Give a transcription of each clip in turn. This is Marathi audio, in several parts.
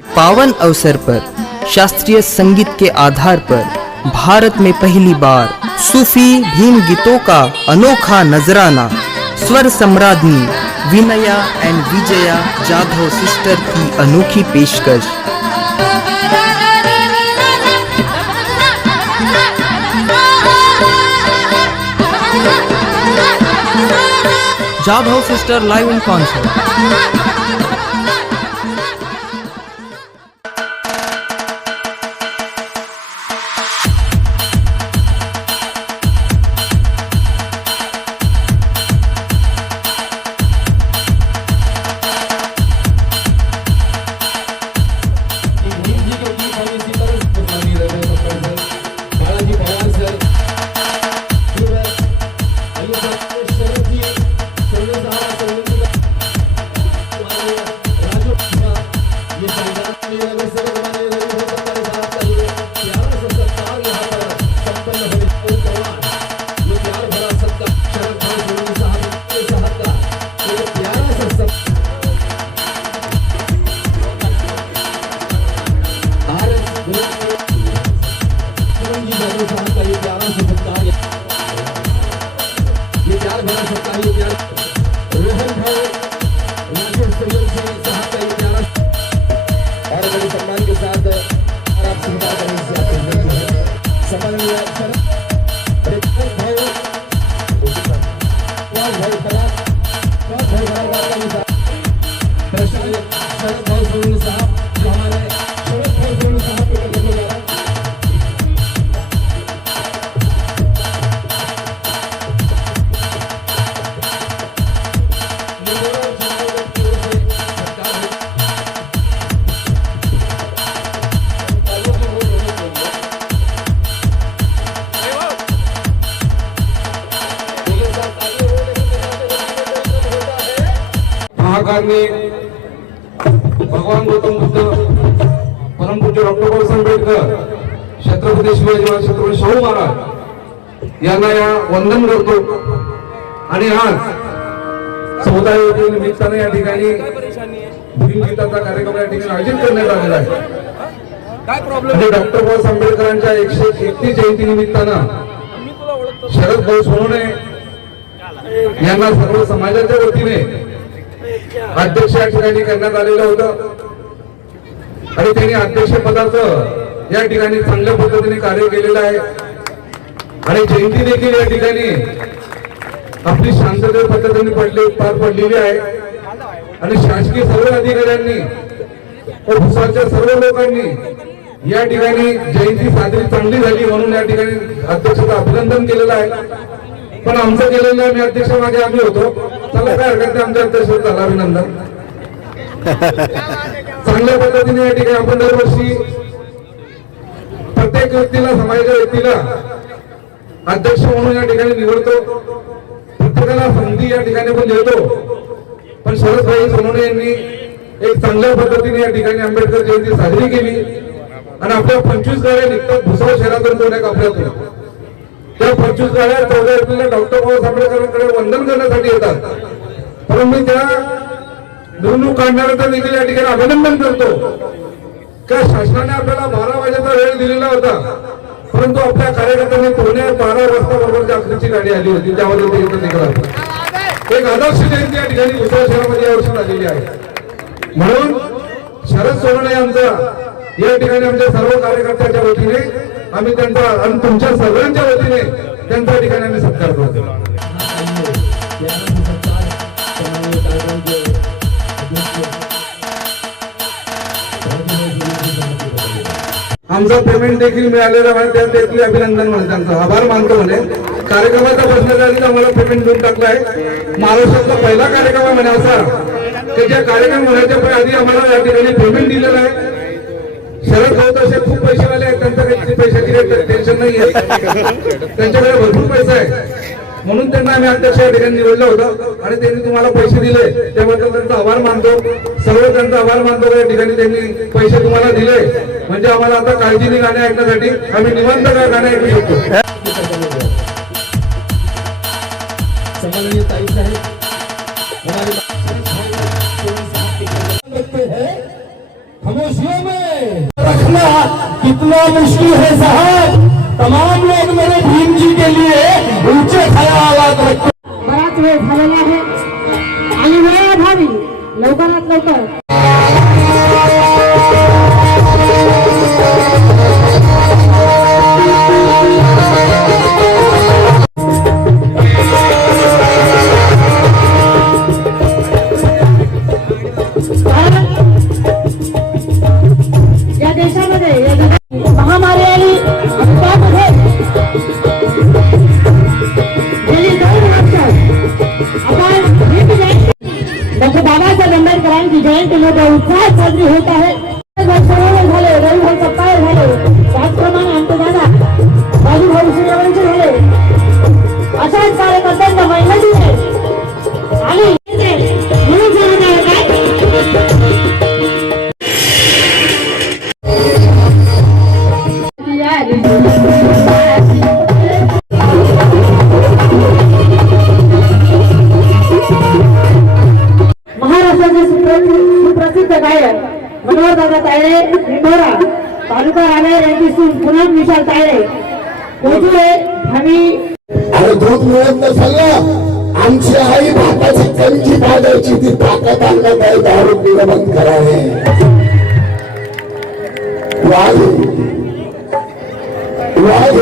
पावन अवसर पर शास्त्रीय संगीत के आधार पर भारत में पहली बार सूफी भीम गीतों का अनोखा नजराना स्वर सम्राज्ञी विनया एंड विजया जाधव सिस्टर की अनोखी पेशकश। Jadhav sister live in concert. भगवान गौतम बुद्ध, परम पूज्य डॉक्टर बाबासाहेब आंबेडकर, छत्रपती शिवाजी महाराज, छत्रपती शाहू महाराज यांना या वंदन करतो। आणि आज 14 निमित्ताने या ठिकाणी भीम गीताचा कार्यक्रम या ठिकाणी आयोजित करण्यात आलेला आहे। आणि डॉक्टर बाबासाहेब आंबेडकरांच्या 131 जयंती निमित्तानं शरद भाऊ सोनवणे यांना सर्व समाजाच्या वतीने अध्यक्ष या ठिकाणी करण्यात आलेलं होतं। आणि त्यांनी अध्यक्ष पदाचं या ठिकाणी चांगल्या पद्धतीने कार्य केलेलं आहे। आणि जयंती देखील या ठिकाणी आपली शांततेत पद्धतीने पार पडलेली आहे। आणि शासकीय सर्व अधिकाऱ्यांनी व भुसारच्या सर्व लोकांनी या ठिकाणी जयंती साजरी चांगली झाली म्हणून या ठिकाणी अध्यक्षाचं अभिनंदन केलेलं आहे। पण आमचं केलेलं आहे, मी अध्यक्ष मागे आम्ही होतो, चला काय हरकत नाही, आमच्या अध्यक्षाचं झालं अभिनंदन। चांगल्या पद्धतीने या ठिकाणी आपण दरवर्षी प्रत्येक व्यक्तीला, समाजाच्या व्यक्तीला अध्यक्ष म्हणून या ठिकाणी निवडतो, प्रत्येकाला संधी या ठिकाणी पण देतो। पण शरदभाई सोनवणे यांनी एक चांगल्या पद्धतीने या ठिकाणी आंबेडकर जयंती साजरी केली। आणि आपल्या 25 गाड्या निघतात भुसावळ शहरातून कोण्या कापल्यातून, त्या 25 गाड्या 14 एप्रिलला डॉक्टर बाबासाहेब आंबेडकरांकडे वंदन करण्यासाठी येतात। म्हणून मी त्या निवडणूक काढणाऱ्यांचं देखील या ठिकाणी अभिनंदन करतो का शासनाने आपल्याला 12 वाजेचा वेळ दिलेला होता, परंतु आपल्या कार्यकर्त्यांनी 12 वाजता बरोबरच्या अखेरची गाडी आली होती, त्यामध्ये ते इथं निघाला। एक आदर्श जयंती या ठिकाणी भुसावळ शहरामध्ये यावर्षी झालेली आहे। म्हणून शरद सोनवणे यांचा या ठिकाणी आमच्या सर्व कार्यकर्त्यांच्या वतीने आम्ही त्यांचा आणि तुमच्या सर्वांच्या वतीने त्यांच्या ठिकाणी आम्ही सत्कार करतो। आमचा पेमेंट देखील मिळालेला आहे, त्या देखील अभिनंदन म्हणे, त्यांचा आभार मानतो म्हणे। कार्यक्रमाचा बसण्याच्या आधी आम्हाला पेमेंट देऊन टाकलं आहे। महाराष्ट्रातला पहिला कार्यक्रम आहे म्हणे असा की ज्या कार्यक्रम होण्याच्या आधी आम्हाला या ठिकाणी पेमेंट दिलेलं आहे। शरद भाऊ तसे खूप पैसेवाले आहेत, त्यांचा काही पैशाची काही टेन्शन नाही आहे, त्यांच्याकडे भरपूर पैसा आहे, म्हणून त्यांना आम्ही अध्यक्ष या ठिकाणी निवडलं होतं। आणि त्यांनी तुम्हाला पैसे दिले त्याबद्दल त्यांचा आभार मानतो, सर्व त्यांचा आभार मानतो। या ठिकाणी त्यांनी पैसे तुम्हाला दिले म्हणजे आम्हाला आता काळजीने गाणे ऐकण्यासाठी आम्ही निवांत गाणे ऐकू शकतो। खामोशी में रखना कितना मुश्किल है साहब। तमाम लोग मेरे भीम जी के लिए ऊंचे ख्यालात रखते। बराच वेळ झालेला आहे आणि वेळ भावी लवकरात लवकर या देशामध्ये या जगात महामारी आली अपघात गेली 2 वर्ष आपण डॉक्टर बाबासाहेब आंबेडकरांची जयंती मोठ्या उत्साहात साजरी होत आहे. वर्षावर झाले, रविवार सप्ताह झाले, त्याचप्रमाणे अंतदादा बाजूभाऊ सूर्यवंशी झाले. अशाच कार्यकर्त्यांना महिलांची आणि म्हणून सांगणार काय महाराष्ट्राचे सुप्रसिद्ध गायक मनोहरदादा तायडे निंभोरा तालुका रावेर यांची सून पूनम विशाल तायडे पोचले आम्ही अरे दूध मिळत नसेल ना, आमची आई भाताची कणकी पाजायची ती ताकद आणण्यात आहे. दारू पिणं बंद करावे. वाघ वाघ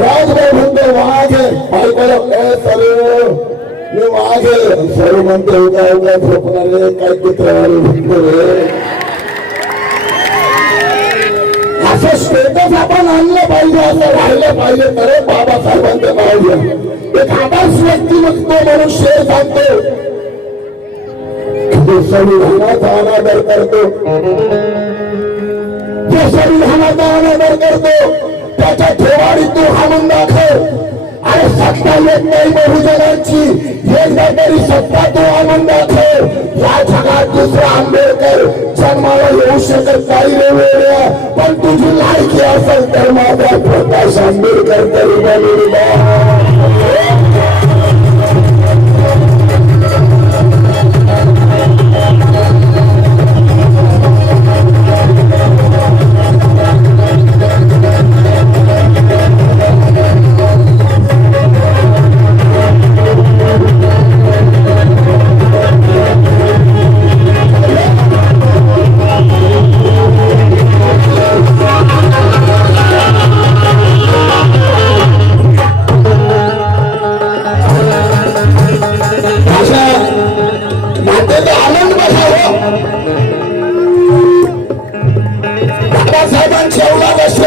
राजभाऊ म्हणतो वाघ बायकोला सर्व मी वाघ सर्व म्हणतो उगा उगा झोपणारे काय चित्रवाले म्हणतो रे. असं स्टेटस आपण आणलं पाहिजे, असं राहिलं पाहिजे तर बाबासाहेबांचं नाव घ्या. एक आदर्श व्यक्तिमत्व मनुष्य सांगतो जो संविधानाचा अनादर करतो, जो संविधानाचा अनादर करतो त्याच्या ठेवाडी तू हाणून दाखव. अरे सत्ता येत नाही बहुजनांची, एकदा तरी सत्ता तू आणून दाखव. या जगात दुसरा आंबेडकर जन्माला येऊ शकत नाही रे वेड्या, पण तुझी लायकी असेल तर माझा प्रकाश आंबेडकर तरी बनेल.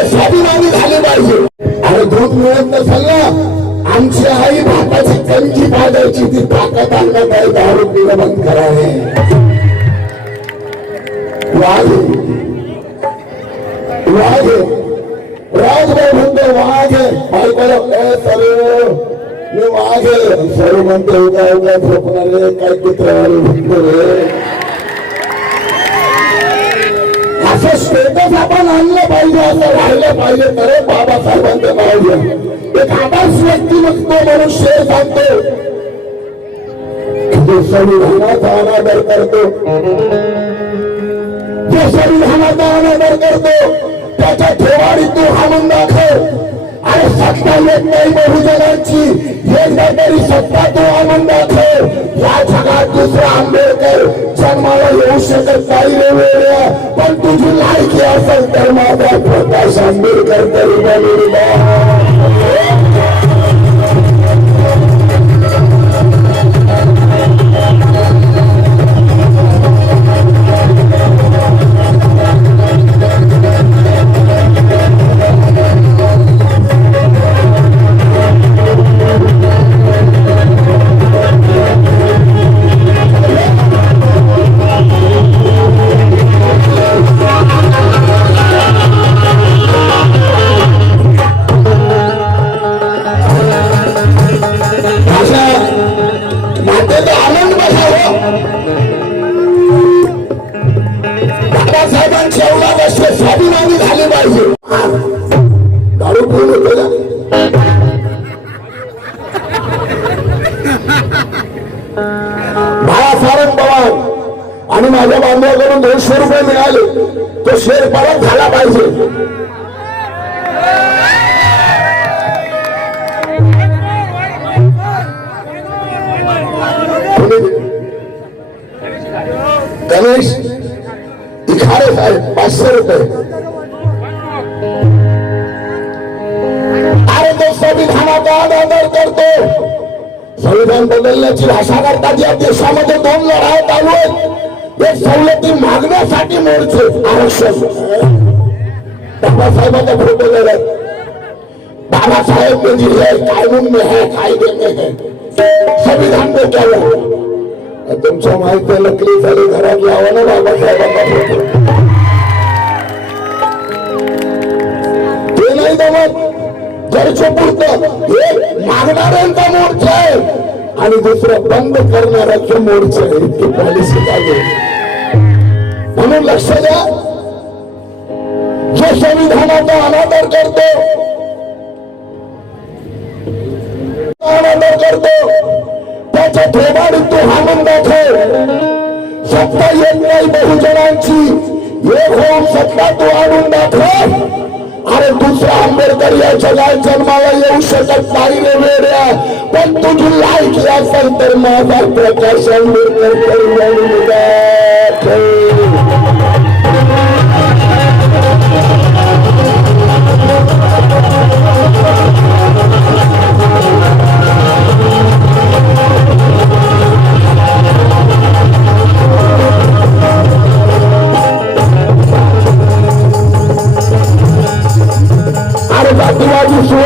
स्वाभिमानी झाले पाहिजे. अरे दूध मिळत नसेल ना, आमची आई भाताची कणकी पाजायची ती ताकद आणण्यात आहे. दारू पिणं बंद करावे. वाघ वाघ राजभाऊ म्हणतो वाघ बायकोला सर्व मी वाघ सर्व म्हणतो उगा उगा झोपणारे काय चित्रवाले म्हणतो रे. असं स्टेटस आपण आणलं पाहिजे, असं राहिलं पाहिजे तर बाबासाहेबांचं नाव घ्या. एक आदर्श व्यक्तिमत्व मनुष्य सांगतो जो संविधानाचा अनादर करतो, जो संविधानाचा अनादर करतो त्याच्या ठेवाडी तू हाणून दाखव. अरे सत्ता येत नाही बहुजनांची, एकदा तरी सत्ता तू आणून दाखव. या जगात दुसरा आंबेडकर जन्माला येऊ शकत नाही रे वेड्या, पण तुझी लायकी असेल तर माझा प्रकाश आंबेडकर तरी बनेल. स्वाभिमानी झाले पाहिजे. दारू पिऊन होतो का बाळासाहेब पवार आणि माझ्या बांधवाकडून 200 रुपये मिळाले, तो शेअर परत झाला पाहिजे. गणेश इखारे साहेब 500 रुपये. अरे तो संविधानाचा आदर करतो. संविधान बदलण्याची भाषा करतात. या देशामध्ये 2 लढाया चालू आहेत. एक सवलती मागण्यासाठी मोर्चे, आरक्षण. बाबासाहेबांचा फोटो दिलाय. बाबासाहेब ने दिले कानून में है, कायदे में है, संविधान में क्या है. तुमच्या माहिती नकली झाली, घरात लावा ना बाबासाहेबांचा फोटो. ते नाही जमत. घरचं पुरतं हे मागणाऱ्यांचा मोर्चा आहे आणि दुसरं बंद करणाऱ्याचं मोर्चा आहे. इतकी पॉलिसी चालू. म्हणून लक्ष द्या, जो संविधानाचा अनादर करतो, अनादर करतो, त्याच्या थोबाडीत तो हाणून दाखव. सत्ता येत नाही बहुजनांची, एक होऊन सत्ता तो आणून दाखव. अरे दुसरा आंबेडकर या जगात जन्माला येऊ शकत नाही रे वेड्या. पण तुझी लायकी असेल तर माझा प्रकाश आंबेडकर करून दाखव. जातीवादी सो,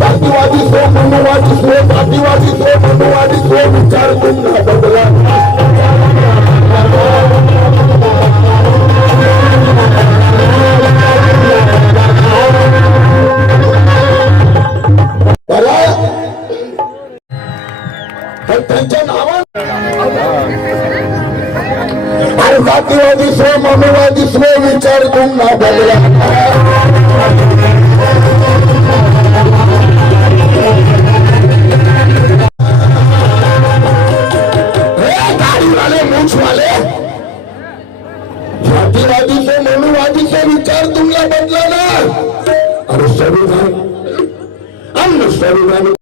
जातीवादी सो, मनुवादी सो, जातीवादी सो, मनुवादी सो, विचार तुमचा बदला. त्यांच्या नावात अरे जातीवादी सो, मनुवादी सो, विचार तुमचा बदला. जातीवादी से मनुवादी से विचार तुमला बदला ना. अरे संविधान हम संविधान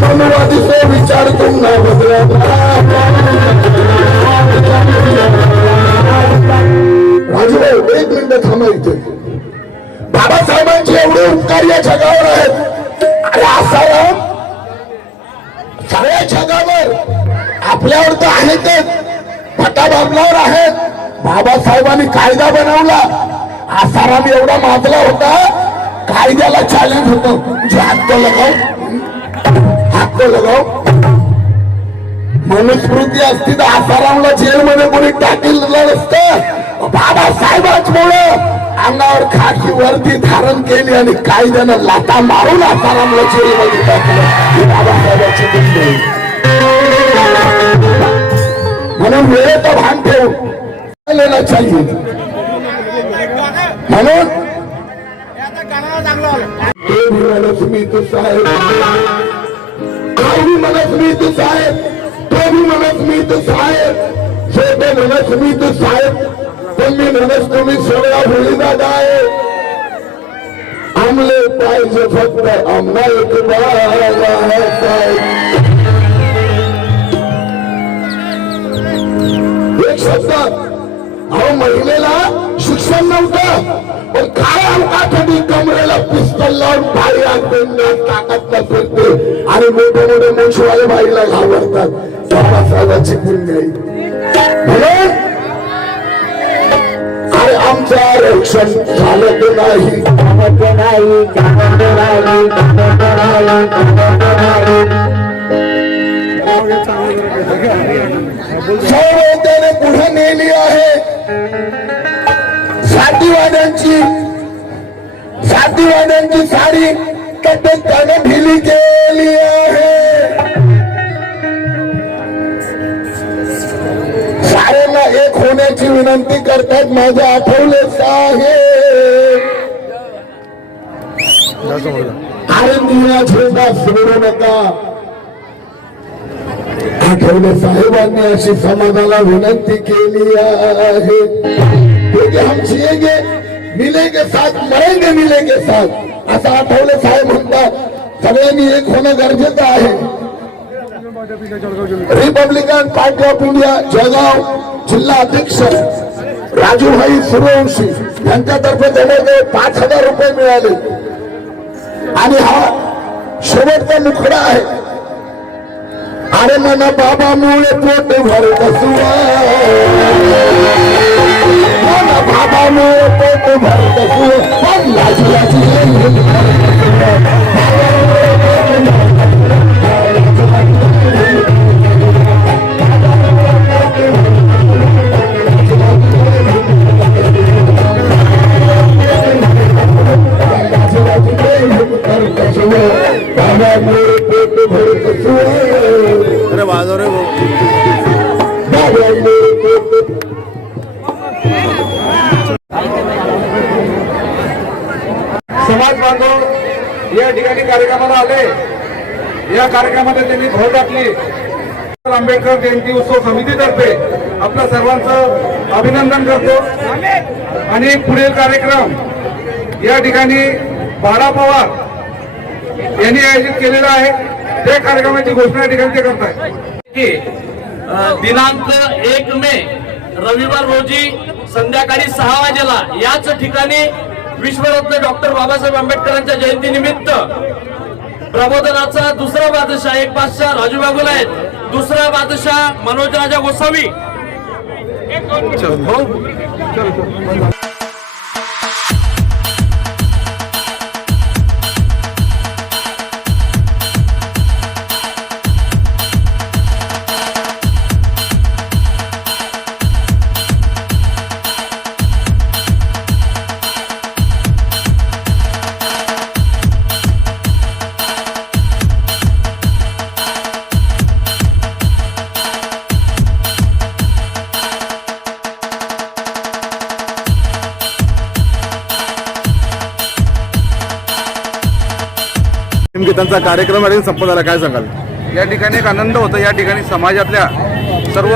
मनुवादी से विचार तुम ना बदला. राजूभाऊ 1 मिनिट थांबा इथे. बाबासाहेबांचे एवढे उपकार या जगावर आहेत. अरे आसाराम सगळ्या जगावर आपल्यावर तर आहेतच, फटाबाबलावर आहेत. बाबासाहेबांनी कायदा बनवला. आसाराम एवढा माजला होता, कायद्याला चॅलेंज होतं. म्हणजे हात लगाव, हात लगाव. मनुस्मृती असती तर आसारामला जेलमध्ये कोणी टाकलेलं नसतं. बाबासाहेबांमुळे अंगावर खाकी वर्दी धारण केली आणि कायद्यानं लाथा मारून आसारामला जेलमध्ये टाकलं. ही बाबासाहेबांची गोष्ट आहे. म्हणून वेळेचं भान ठेवून लेना चाहिए. म्हणून ते भी मनस्मित साहेब, काय भी मनस्मित साहेब, तो भी मनस्मित साहेब, छोटे मनस्मित साहेब, तुम्ही मनस तुम्ही सगळा भुलीदाद आहे. आमले पाहिजे फक्त आम्हा एक एक शब्द. अहो महिलेला शिक्षण नव्हतं, पण काय अवकाठी कमरेला पिस्तल लावून बाई ताकद फिरते आणि मोठे मोठे मोशवाले बाईला घाबरतात. बाबासाहेबांची पुण्य म्हणून अरे आमचं आरक्षण झालं तर नाही, त्याने पुढे नेली आहे. साथीवाद्यांची साडी त्याने ढिली केली आहे. साऱ्यांना एक होण्याची विनंती करतात माझे आठवले साहेब. अरे निळा झेंडा सोडू नका. आठवले साहेबांनी अशी समाजाला विनंती केली आहे. क्योंकि हम जिएंगे मिलेंगे साथ, मरेंगे मिलेंगे साथ, असं आठवले साहेब म्हणतात. सगळ्यांनी एक होणं गरजेचं आहे. Republican party of India Jalgaon जिल्हा अध्यक्ष राजूभाई सूर्यवंशी यांच्यातर्फे जवळजवळ 5,000 रुपये मिळाले आणि हा शेवटचा मुखडा आहे. अरे मना बाबा मुळे पोट भरत सुवा, मना बाबा मुळे पोट भरत सुवा, लाजी लाजी अरे बाजू रे समाज बांधव या ठिकाणी कार्यक्रमाला आले. या कार्यक्रमामध्ये त्यांनी भर टाकली. आंबेडकर जयंती उत्सव समितीतर्फे आपल्या सर्वांचं अभिनंदन करतो. आणि पुढील कार्यक्रम या ठिकाणी बाळा पवार यांनी आयोजित केलेला आहे. त्या कार्यक्रमाची घोषणा या ठिकाणी ते करताय की दिनांक 1 मे रविवार रोजी संध्याकाळी 6 वाजेला याच ठिकाणी विश्वरत्न डॉक्टर बाबासाहेब आंबेडकरांच्या जयंतीनिमित्त प्रबोधनाचा दुसरा बादशाह, एक बादशाह राजू बागुल आहेत, दुसरा बादशाह मनोज राजा गोसावी. नेमके त्यांचा कार्यक्रम आणि संपत झाला, काय सांगाल? या ठिकाणी एक आनंद होता. या ठिकाणी समाजातल्या सर्व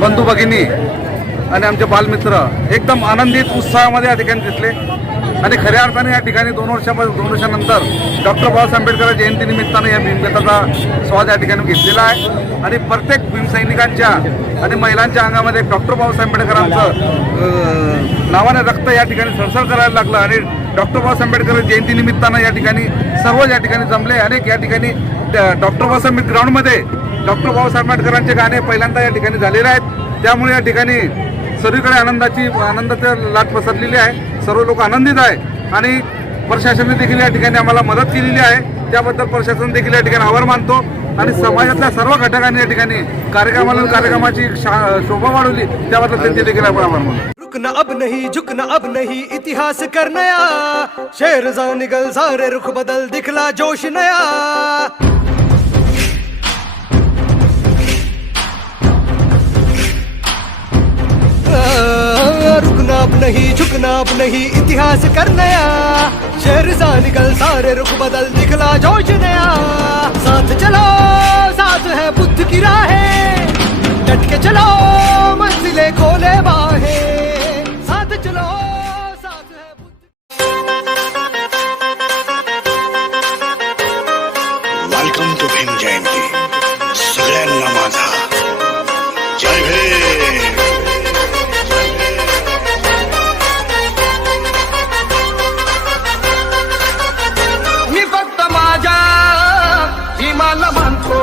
बंधू भगिनी आणि आमचे बालमित्र एकदम आनंदित उत्साहामध्ये या ठिकाणी दिसले. आणि खऱ्या अर्थाने या ठिकाणी 2 वर्षानंतर डॉक्टर बाबासाहेब आंबेडकर जयंतीनिमित्तानं या भीमगीताचा स्वाद या ठिकाणी घेतलेला आहे. आणि प्रत्येक भीमसैनिकांच्या आणि महिलांच्या अंगामध्ये डॉक्टर बाबासाहेब आंबेडकरांचं नावाने रक्त या ठिकाणी सरसर करायला लागलं. आणि डॉक्टर बाबासाहेब आंबेडकर जयंतीनिमित्तानं या ठिकाणी सर्व या ठिकाणी जमले. अनेक या ठिकाणी डॉक्टर बाबासाहेब ग्राउंडमध्ये डॉक्टर बाबासाहेब आंबेडकरांचे गाणे पहिल्यांदा या ठिकाणी झालेले आहेत. त्यामुळे या ठिकाणी सर्वीकडे आनंदाची लाट पसरलेली आहे. सर्व लोक आनंदित आहे. आणि प्रशासनाने देखील या ठिकाणी आम्हाला मदत केलेली आहे. त्याबद्दल प्रशासन देखील या ठिकाणी आभार मानतो. आणि समाजातल्या सर्व घटकांनी या ठिकाणी कार्यक्रमाची शोभा वाढवली, त्याबद्दल त्यांचे देखील आभार मानतो. रुकना अब नहीं, झुकना अब नहीं, इतिहास कर नया. शेर जा निकल सारे रुख बदल, दिखला जोश नया. रुकना अब नहीं, झुकना अब नहीं, इतिहास कर नया. शेर जा निकल सारे रुख बदल, दिखला जोश नया. साथ चलो, साथ है बुद्ध की राहें, डट के चलो मंजिलें खोले बाहें. साथ चलो, साथ है बुद्ध. Welcome to Bhim Jayanti. सगळ्यांना माझा जय भीम. मी फक्त माझ्या भीमाला मानतो.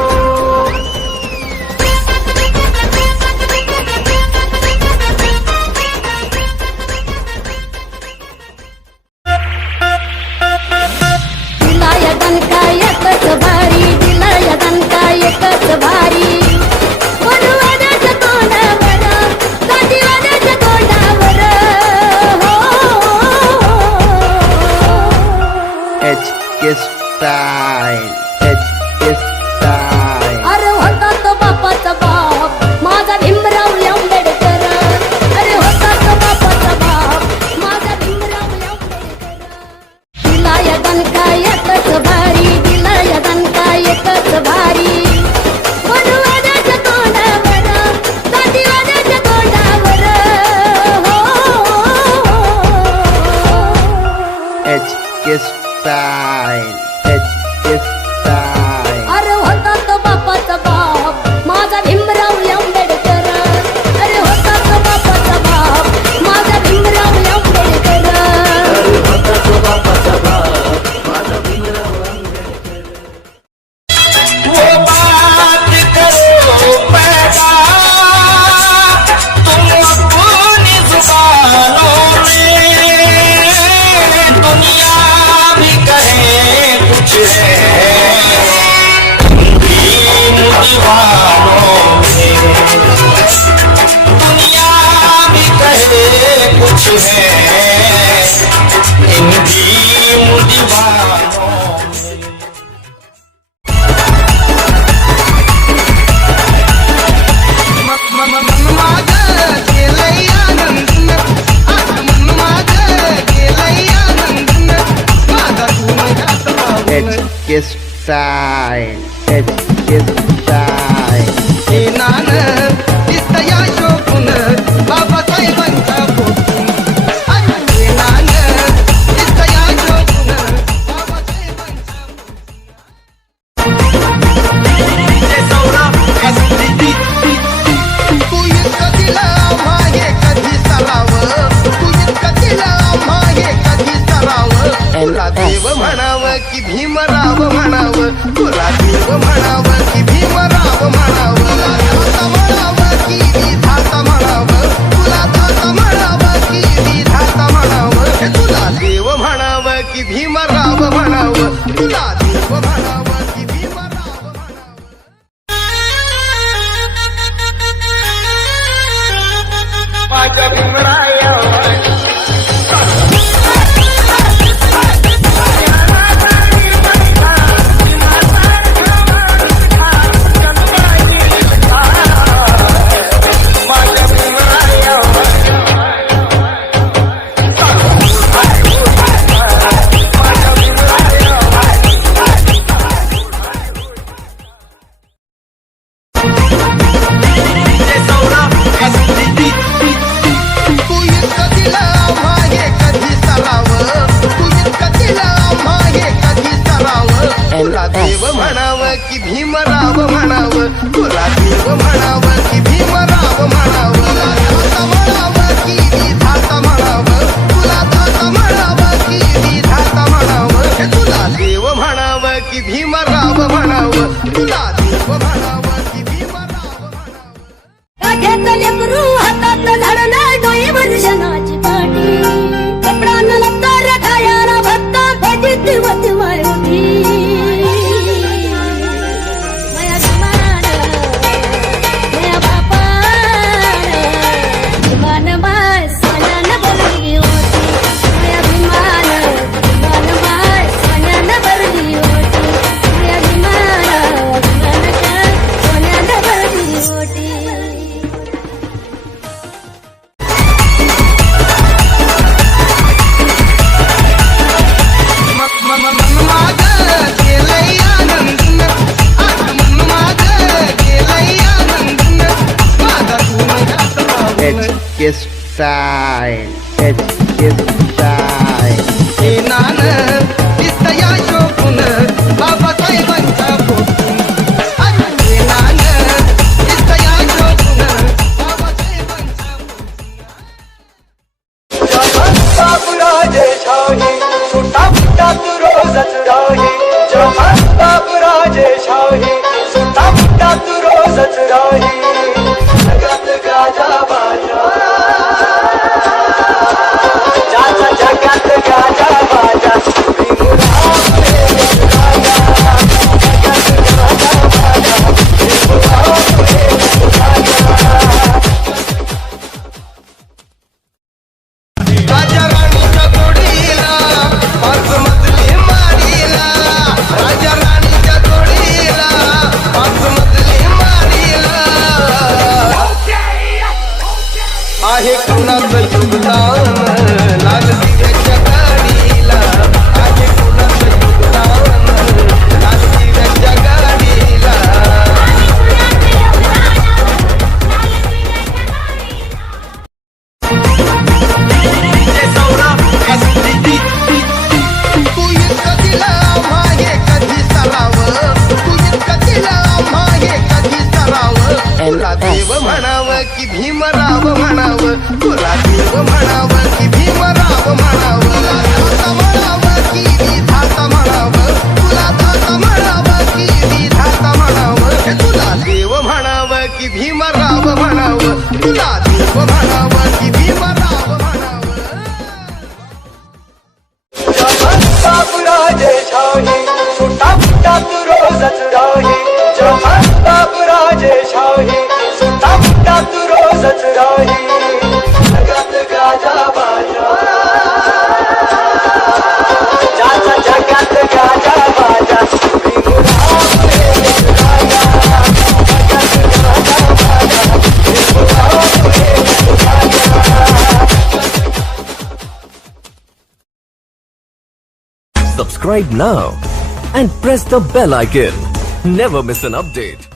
है इनकी मुदीवारों तुला देव म्हणाव की भीमराव म्हणाव तुला देव म्हणाव की भीमराव म्हणाव म्हणाव की विधाता म्हणाव तुला दाता म्हणाव की विधाता म्हणाव तुला देव म्हणाव की भीमराव म्हणाव तुला देव म्हणाव की भीमराव म्हणाव माझ्या भीमराया तुला देव म्हणाव की भीमराव म्हणाव तुला देव म्हणाव की भीमराव म्हणाव म्हणाव की विधाता म्हणाव तुला दाता म्हणाव की विधाता म्हणाव तुला देव म्हणाव की भीमराव म्हणाव तुला देव म्हणाव की भीमराव म्हणाव लेकरू हातात झाडलं डोई वर्षणाची पाटी कपडा न लागता रे खायाला भत्ता भेटीत दिवस मारुती आहे कुणाचं योगदान लाल दिव्याच्या गाडीला आहे कुणाचं योगदान लाल दिव्याच्या गाडीला तू इतकं दिला मागे कधी सराव तू इतकं दिला मागे कधी सराव तुला देव म्हणाव की भीमराव म्हणाव तुला देव म्हणाव की भीमराव म्हणाव Subscribe now and press the bell icon. Never miss an update.